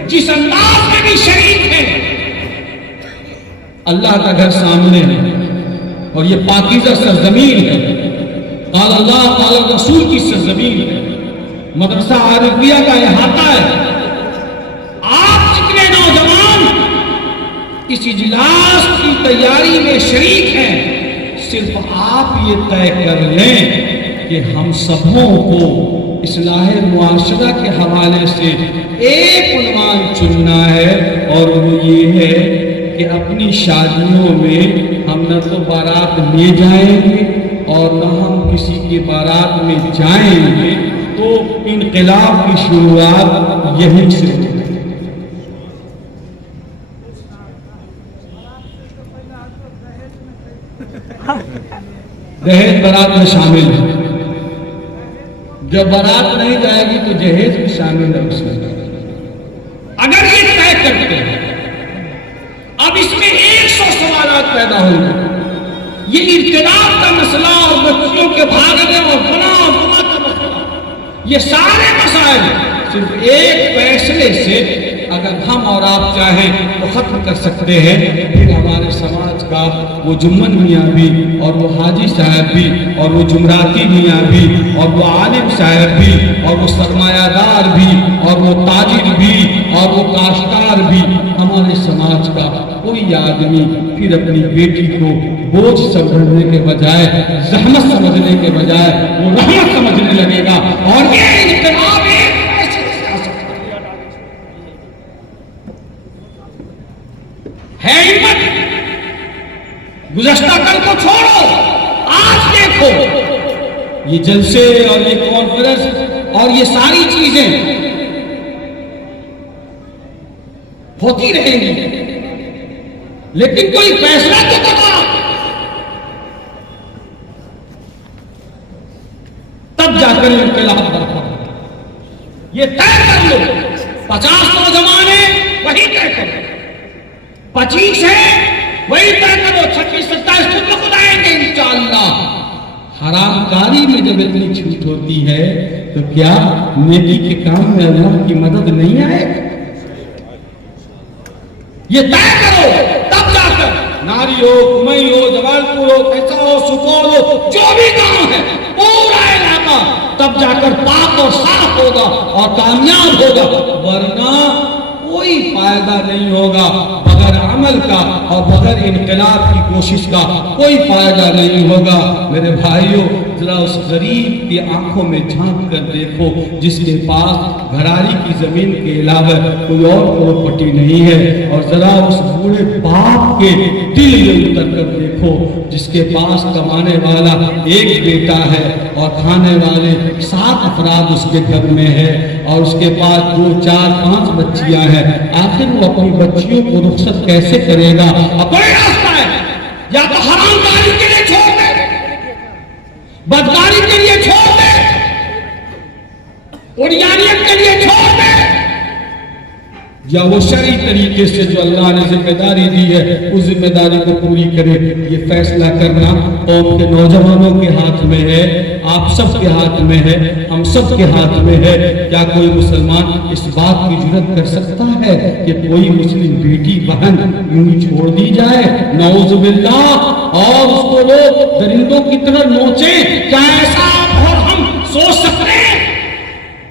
جس انداز میں بھی شریک ہیں، اللہ کا گھر سامنے ہے اور یہ پاکیزہ سرزمین ہے، قال اللہ قال رسول کی سرزمین ہے، مدرسہ عارفیہ کا احاطہ ہے. آپ جتنے نوجوان اس اجلاس کی تیاری میں شریک ہیں، صرف آپ یہ طے کر لیں کہ ہم سبوں کو اصلاح معاشرہ کے حوالے سے ایک عنوان چننا ہے، اور وہ یہ ہے کہ اپنی شادیوں میں ہم نہ تو بارات لے جائیں گے اور نہ ہم کسی کی بارات میں جائیں گے. تو انقلاب کی شروعات یہیں سے ہوگی. دہیج بارات میں شامل ہے، جب بارات نہیں جائے گی تو جہیز بھی شامل ہے اس میں. اگر یہ طے کرتے ہیں، اب اس میں 100 سوالات پیدا ہوں گے. یہ ارتداد کا مسئلہ اور بچیوں کے بھاگنے اور فلاں اور فلاں کا مسئلہ، یہ سارے مسائل صرف ایک فیصلے سے اگر ہم اور آپ چاہیں تو ختم کر سکتے ہیں. پھر ہمارے سماج کا وہ جمن میاں بھی اور وہ حاجی صاحب بھی اور وہ جمراتی میاں بھی اور وہ عالم صاحب بھی اور وہ سرمایہ دار بھی اور وہ تاجر بھی اور وہ کاشتکار بھی، ہمارے سماج کا کوئی آدمی پھر اپنی بیٹی کو بوجھ سمجھنے کے بجائے، زحمت سمجھنے کے بجائے وہ رحمت سمجھنے لگے گا. اور یہ انقلاب ہے ہمت. گزشتہ کل کو چھوڑو، آج دیکھو یہ جلسے اور یہ کانفرنس اور یہ ساری چیزیں ہوتی رہیں گی، لیکن کوئی فیصلہ تو کرو، تب جا کر انقلاب برپا. یہ طے کر لو 50 نوجوان ہیں وہی طے کرو، 25 ہے وہی طے کرو، 26 27 خود بخود آئیں گے انشاءاللہ. حرام کاری میں جب اتنی چھوٹ ہوتی ہے تو کیا نیکی کے کام میں اللہ کی مدد نہیں آئے؟ یہ طے کرو تب جا کر ناری ہو، کمئی ہو، جبلپور ہو، کیسا ہو، سپول ہو، جو بھی گاؤں ہے پورا علاقہ تب جا کر پاک اور صاف ہوگا اور کامیاب ہوگا، ورنہ کوئی فائدہ نہیں ہوگا۔ بغیر عمل کا اور بغیر انقلاب کی کوشش کا کوئی فائدہ نہیں ہوگا۔ میرے بھائیوں، ذرا اس غریب کی آنکھوں میں جھانک کر دیکھو جس کے پاس گھراڑی کی زمین کے علاوہ کوئی اور پراپرٹی نہیں ہے، اور ذرا اس بوڑھے باپ کے دل میں اتر کر دیکھو جس کے پاس کمانے والا ایک بیٹا ہے اور کھانے والے 7 افراد اس کے گھر میں ہے، اور اس کے پاس 2 4 5 بچیاں ہیں۔ آخر وہ اپنی بچیوں کو رخصت کیسے کرے گا؟ اب کوئی راستہ ہے، یا تو حرام کاری کے لیے چھوڑ دے، بدکاری کے لیے چھوڑ دے، اوریانیت کے لیے چھوڑ دے، یا وہ شرعی طریقے سے جو اللہ نے ذمہ داری دی ہے اس ذمہ داری کو پوری کرے۔ یہ فیصلہ کرنا قوم کے نوجوانوں کے ہاتھ میں ہے، آپ سب کے ہاتھ میں ہے، ہم سب کے ہاتھ میں ہے۔ کیا کوئی مسلمان اس بات کی جرات کر سکتا ہے کہ کوئی مسلم بیٹی بہن یوں ہی چھوڑ دی جائے؟ نعوذ باللہ، اور اس کو وہ درندوں کی طرح نوچیں؟ کیا ایسا اور ہم سوچ سکتے ہیں؟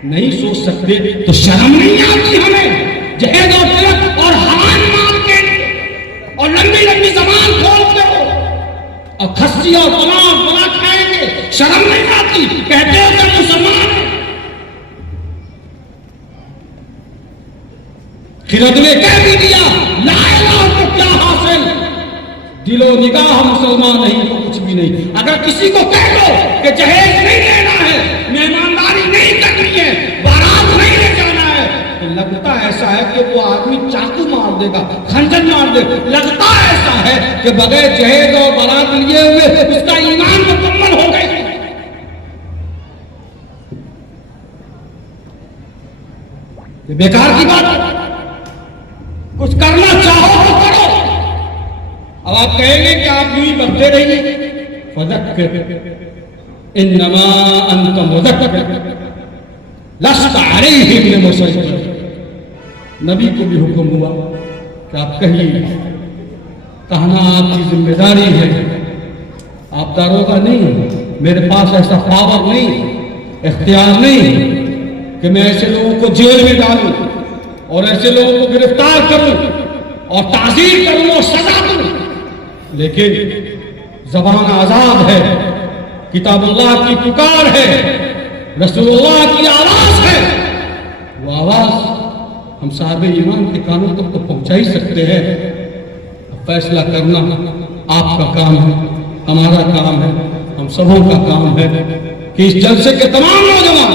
نہیں سوچ سکتے تو شرم نہیں آتی ہمیں؟ جہیز اور تلک اور حرام مانگتے اور لمبی لمبی زبان کھولتے ہو اور کھسی اور بنا کھائیں گے، شرم نہیں آتی؟ کہتے ہو کہ مسلمان ہیں۔ خرد نے کہہ بھی دیا لا الہ تو کیا حاصل، دل و نگاہ مسلمان نہیں تو کچھ بھی نہیں۔ اگر کسی کو کہہ دو کہ جہیز نہیں لینا ہے، مہمانداری نہیں کرنی ہے، بارات نہیں لے جانا ہے، تو لگتا ایسا ہے کہ وہ آدمی چاقو مار دے گا، خنجر مار دے گا۔ لگتا ایسا ہے کہ بغیر جہیز اور بارات لیے ہوئے اس کا ایمان مکمل ہو گئی۔ یہ بیکار کی بات ہے، کچھ کرنا چاہو تو کرو۔ اب آپ کہیں گے کہ آپ یوں ہی بڑھتے رہیے، فذکر انما انت مذکر لست علیہم بمسیطر۔ نبی کو بھی حکم ہوا کہ آپ کہیے، کہنا آپ کی ذمہ داری ہے، آپ داروغہ نہیں، میرے پاس ایسا پاور نہیں، اختیار نہیں کہ میں ایسے لوگوں کو جیل میں ڈالوں اور ایسے لوگوں کو گرفتار کروں اور تعزیر کروں اور سزا دوں، لیکن زبان آزاد ہے، کتاب اللہ کی پکار ہے، رسول اللہ کی آواز ہے، وہ آواز ہم صاحب ایمان کے کانوں تک تو پہنچا ہی سکتے ہیں۔ فیصلہ کرنا آپ کا کام ہے، ہمارا کام ہے، ہم سبوں کا کام ہے کہ اس جلسے کے تمام نوجوان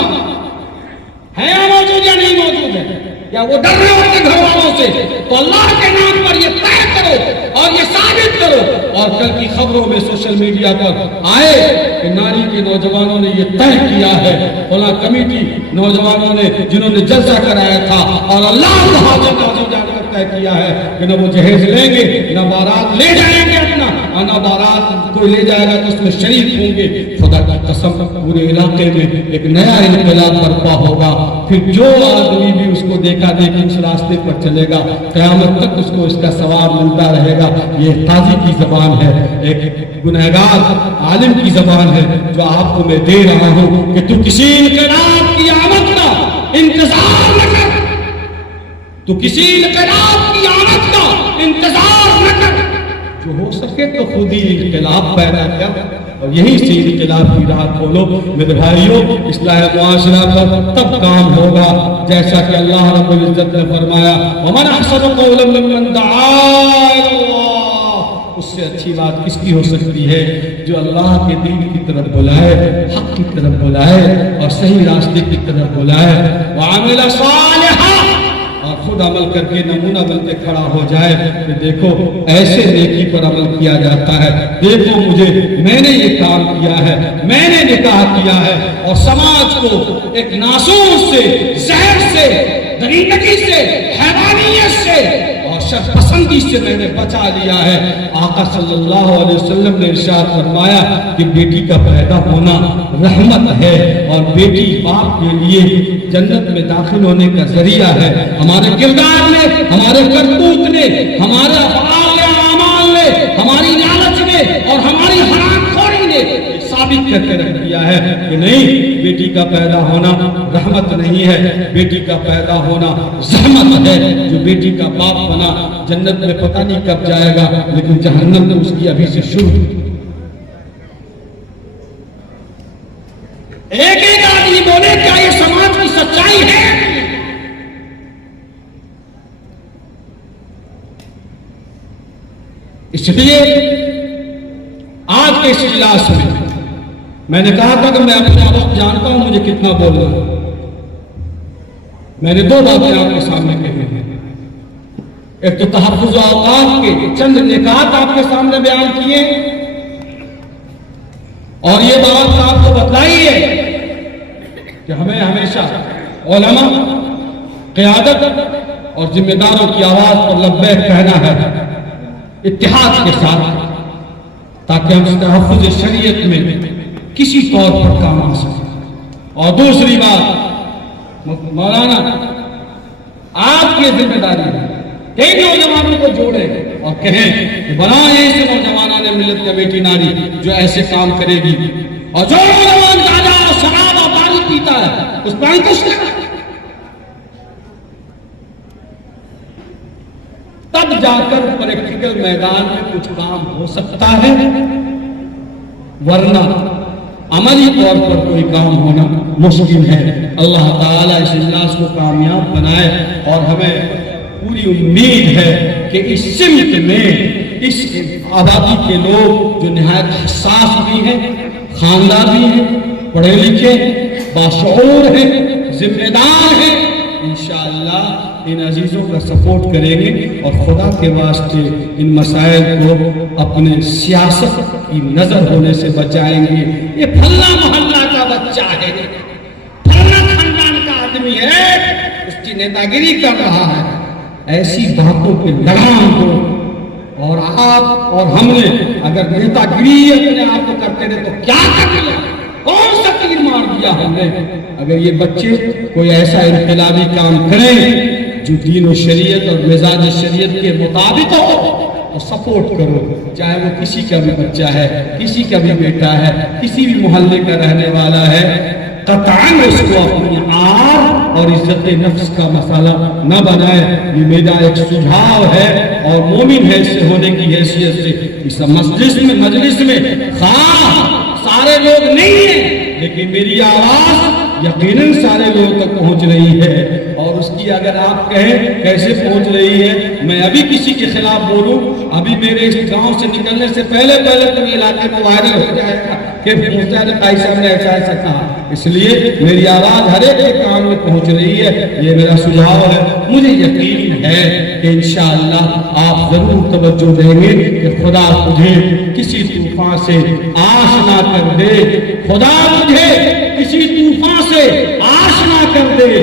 ہیں یا موجود یا نہیں موجود ہیں، یا وہ ڈر رہے ہوتے گھر والوں سے، تو اللہ کے نام پر یہ طے کرو اور یہ ثابت کرو، اور کل کی خبروں میں سوشل میڈیا پر آئے کہ ناری کے نوجوانوں نے یہ طے کیا ہے، فلاں کمیٹی نوجوانوں نے جنہوں نے جلسہ کرایا تھا، اور اللہ کو حاضر ناظر جان کر طے کیا ہے کہ نہ وہ جہیز لیں گے، نہ بارات لے جائیں گے اپنا، اور نہ بارات کوئی لے جائے گا تو اس میں شریک ہوں گے۔ خدا کی قسم پورے علاقے میں ایک نیا انقلاب برپا ہوگا، پھر جو آدمی بھی اس کو دیکھا دیکھی اس راستے پر چلے گا، قیامت تک اس کو اس کا ثواب ملتا رہے گا۔ یہ قاضی کی زبان ہے، ایک گنہگار عالم کی زبان ہے جو آپ کو میں دے رہا ہوں کہ تو کسی انقلاب کی آمد کا انتظار نہ کر، تو کسی انقلاب کی آمد کا انتظار نہ کر، جو ہو سکے تو خود ہی انقلاب پیدا کر اور یہی سے انقلاب کی راہ کھولو۔ میرے بھائیوں، اصلاح معاشرہ پر تب کام ہوگا جیسا کہ اللہ رب العزت نے فرمایا وَمَنْ أَحْسَنُ قَوْلًا مِّمَّنْ دَعَا إِلَى اللَّهِ۔ اس سے اچھی بات کس کی ہو سکتی ہے جو اللہ کے دین کی طرف بلائے، حق کی طرف بلائے اور صحیح راستے کی طرف بلائے، وَعَمِلَ صَالِحًا، اور خود عمل کر کے نمونہ بنتے کھڑا ہو جائے کہ دیکھو ایسے نیکی پر عمل کیا جاتا ہے، دیکھو مجھے میں نے یہ کام کیا ہے، میں نے نکاح کیا ہے، اور سماج کو ایک ناسور سے، زہر سے، درندگی سے، حیوانیت سے اور شر پسندی سے میں نے بچا لیا ہے۔ آقا صلی اللہ علیہ وسلم نے ارشاد فرمایا کہ بیٹی کا پیدا ہونا رحمت ہے، اور بیٹی باپ کے لیے جنت میں داخل ہونے کا ذریعہ ہے۔ ہمارے کردار نے، ہمارے کرتوت نے، ہمارے افعال اعمال نے، ہماری لالچ نے اور ہماری حرام خوری نے ثابت کر کے رکھ دیا ہے کہ نہیں، بیٹی کا پیدا ہونا رحمت نہیں ہے، بیٹی کا پیدا ہونا زحمت ہے۔ جو بیٹی کا باپ بنا جنت میں پتہ نہیں کب جائے گا، لیکن جہنم میں اس کی ابھی سے شروع۔ ایک ایک آدمی بولے کیا یہ سماج کی سچائی ہے؟ اس لیے آج کے اس اجلاس میں نے کہا تھا کہ میں اپنا وقت جانتا ہوں مجھے کتنا بولنا ہے۔ میں نے دو باتیں آپ کے سامنے کہی ہیں۔ ایک تو تحفظ اوقات کے چند نکات آپ کے سامنے بیان کیے، اور یہ بات آپ کو بتلائی ہے کہ ہمیں ہمیشہ علماء، قیادت اور ذمہ داروں کی آواز پر لبیک کہنا ہے اتحاد کے ساتھ، تاکہ ہم تحفظ شریعت میں کسی طور پر کام آ سکے۔ اور دوسری بات، مولانا آپ کی ذمہ داری ہے کئی نوجوانوں کو جوڑے اور کہیں کہ بنائیں ایسے نوجوانوں نے ملت کمیٹی ناری جو ایسے کام کرے گی، اور جو نوجوان گاجا اور شراب اور پانی پیتا ہے اس پر انکش لگا، تب جا کر پریکٹیکل میدان میں کچھ کام ہو سکتا ہے، ورنہ عملی طور پر کوئی کام ہونا مشکل ہے۔ اللہ تعالیٰ اس اجلاس کو کامیاب بنائے، اور ہمیں پوری امید ہے کہ اس سمت میں اس آبادی کے لوگ جو نہایت حساس بھی ہیں، خاندان بھی ہیں، پڑھے لکھے، باشعور ہیں، ذمہ دار ہیں، انشاءاللہ ان عزیزوں کا سپورٹ کریں گے، اور خدا کے واسطے ان مسائل کو اپنے سیاست کی نظر ہونے سے بچائیں گے۔ یہ پھلا محلہ کا بچہ ہے، پھلا خاندان کا آدمی ہے، اس کی نیتاگیری کر رہا ہے، ایسی باتوں پہ لگام دو۔ اور آپ اور ہم نے اگر نیتاگیری اپنے آپ کو کرتے رہے تو کیا کر لیا، کون سا تیر مار دیا ہم نے؟ اگر یہ بچے کوئی ایسا انقلابی کام کریں جو دین و شریعت اور مزاج شریعت کے مطابق ہو تو سپورٹ کرو، چاہے وہ کسی کا بھی بچہ ہے، کسی کا بھی بیٹا ہے، کسی بھی محلے کا رہنے والا ہے، قطعاً اس کو اپنی عار اور عزت نفس کا مسئلہ نہ بنائے۔ یہ میرا ایک سجھاؤ ہے، اور مومن حیثیت ہونے کی حیثیت سے اس مجلس میں خواہ سارے لوگ نہیں ہیں، لیکن میری آواز یقیناً سارے لوگوں تک پہنچ رہی ہے، اور اس کی اگر آپ کہیں کیسے پہنچ رہی ہے، میں ابھی کسی کے خلاف بولوں، ابھی میرے اس گاؤں سے نکلنے سے پہلے پورے علاقے کو وائرل ہو جائے گا کہ مفتیان قائی صاحب نے ایسا کہا۔ اس لیے میری آواز ہر ایک کے کام میں پہنچ رہی ہے، یہ میرا سجھاؤ ہے۔ مجھے یقین ہے کہ انشاءاللہ آپ ضرور توجہ دیں گے کہ خدا تجھے کسی طوفان سے آشنا کر دے، خدا تجھے کسی طوفان سے آشنا کر دے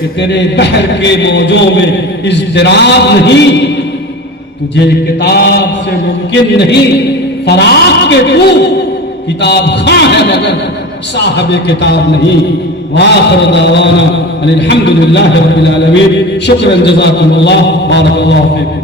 کہ تیرے بحر کے موجوں میں اضطراب نہیں، تجھے کتاب سے ممکن نہیں فراق کے تو کتاب خواہ ہے مگر صاحب کتاب نہیں۔ وآخر دعوانا الحمدللہ رب العالمین۔ شکرا جزاکم اللہ، بارک اللہ فیکم۔